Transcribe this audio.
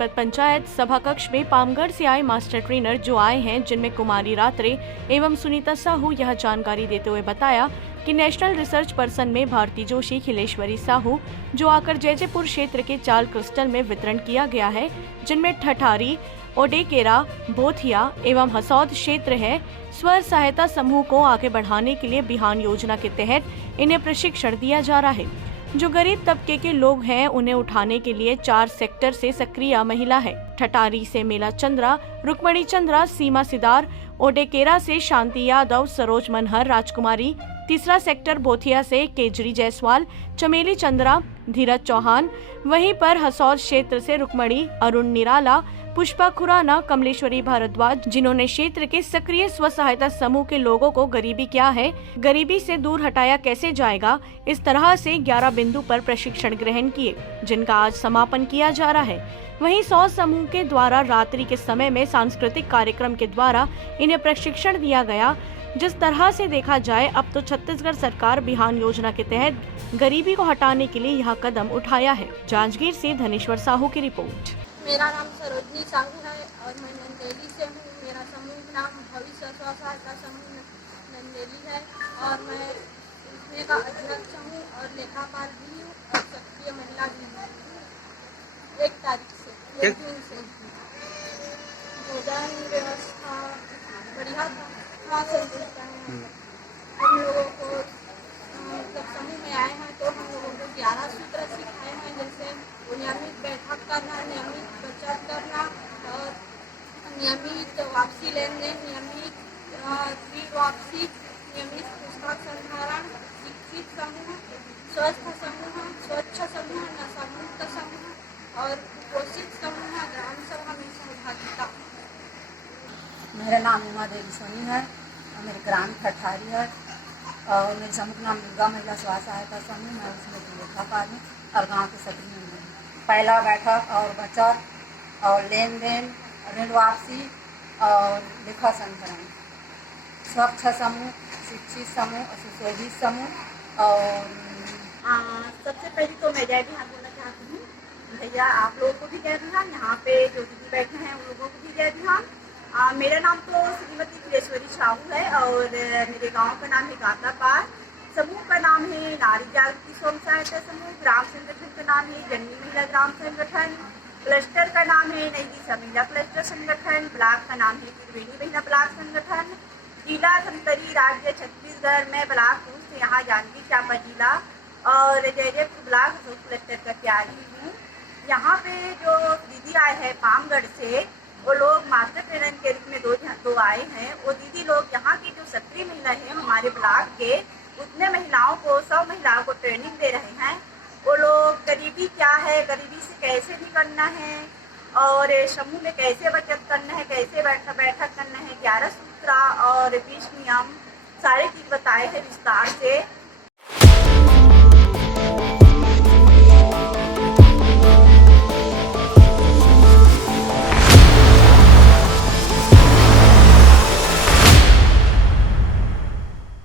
जनपद पंचायत सभा कक्ष में पामगढ़ से आए मास्टर ट्रेनर जो आए हैं, जिनमें कुमारी रात्रे एवं सुनीता साहू यह जानकारी देते हुए बताया कि नेशनल रिसर्च पर्सन में भारती जोशी, खिलेश्वरी साहू जो आकर जयजयपुर क्षेत्र के 4 क्लस्टर में वितरण किया गया है, जिनमें ठठारी, ओडेकेरा, बोथिया एवं हसौद क्षेत्र है। स्व सहायता समूह को आगे बढ़ाने के लिए बिहान योजना के तहत इन्हें प्रशिक्षण दिया जा रहा है। जो गरीब तबके के लोग हैं उन्हें उठाने के लिए 4 सेक्टर से सक्रिय महिला है। ठठारी से मेला चंद्रा, रुक्मणी चंद्रा, सीमा सिदार, ओडेकेरा से शांति यादव, सरोज मनहर, राजकुमारी, तीसरा सेक्टर बोथिया से केजरी जायसवाल, चमेली चंद्रा, धीरज चौहान, वहीं पर हसौद क्षेत्र से रुक्मणी, अरुण निराला, पुष्पा खुराना, कमलेश्वरी भारद्वाज, जिन्होंने क्षेत्र के सक्रिय स्व सहायता समूह के लोगों को गरीबी क्या है, गरीबी से दूर हटाया कैसे जाएगा, इस तरह से 11 बिंदु पर प्रशिक्षण ग्रहण किए, जिनका आज समापन किया जा रहा है। वहीं 100 समूह के द्वारा रात्रि के समय में सांस्कृतिक कार्यक्रम के द्वारा इन्हें प्रशिक्षण दिया गया। जिस तरह से देखा जाए अब तो छत्तीसगढ़ सरकार बिहान योजना के तहत गरीबी को हटाने के लिए यह कदम उठाया है। जांजगीर से धनेश्वर साहू की रिपोर्ट। मेरा नाम सरोजनी साहू है और मैं नंदेली से हूँ। मेरा समूह नाम भविष्य स्व सहायता समूह नंदेली है और मैं इसमें का अध्यक्ष हूँ और लेखापाल भी हूँ और सक्रिय महिला भी हूँ। 1 तारीख से 1 जून से भोजन व्यवस्था बढ़िया था, संतुष्ट है। हम लोगों को जब समूह में आए हैं तो हम लोगों को 11 सूत्र सिखाए हैं, जैसे नियमित बैठक करना, नियमित बचत करना और नियमित वापसी लेन देन, नियमित ऋण वापसी, नियमित पुस्तक संधारण, शिक्षित समूह, स्वस्थ समूह, स्वच्छ समूह, नशामुक्त समूह और कुपोषित समूह, ग्राम सभा में सहभागिता। मेरा नाम उमा देवी सोनी है और मेरे ग्राम ठठारी है और मेरे समूह का नाम दुर्गा महिला स्व सहायता समूह है। उसमें लेखापाल हूँ और गाँव के सक्रिय हैं। पहला बैठक और बचत और लेन देन, ऋण वापसी और लेखा संग्रहण, स्वच्छ समूह, शिक्षित समूह और सुशोभित समूह। और सबसे पहले तो मैं जय बिहान बोलना चाहती हूँ। भैया आप लोगों को भी जय बिहान, यहाँ पे जो दीदी बैठे हैं उन लोगों को भी जय बिहान। मेरा नाम तो श्रीमती खिलेश्वरी साहू है और मेरे गांव का नाम है गातापार। समूह का नाम है नारी जागृति स्वयं सहायता समूह। ग्राम संगठन का नाम है जननी महिला ग्राम संगठन। क्लस्टर का नाम है नई दिशा महिला क्लस्टर संगठन। ब्लॉक का नाम है त्रिवेणी महिला ब्लॉक संगठन। जिला धमतरी, राज्य छत्तीसगढ़ में ब्लॉक हूँ, से यहाँ जांजगीर चांपा जिला और जयजयपुर ब्लॉक क्लस्टर का तैयारी हूँ। यहाँ पे जो दीदी आए हैं पामगढ़ से, वो लोग मास्टर ट्रेनर के रूप में दो आए हैं। वो दीदी लोग यहाँ की जो सक्रिय महिला है हमारे ब्लॉक के, उतने महिलाओं को 100 महिलाओं को ट्रेनिंग दे रहे हैं। वो लोग गरीबी क्या है, गरीबी से कैसे निकलना है और समूह में कैसे बचत करना है, कैसे बैठक करना है, 11 सूत्र और 20 नियम सारे चीज बताए हैं विस्तार से।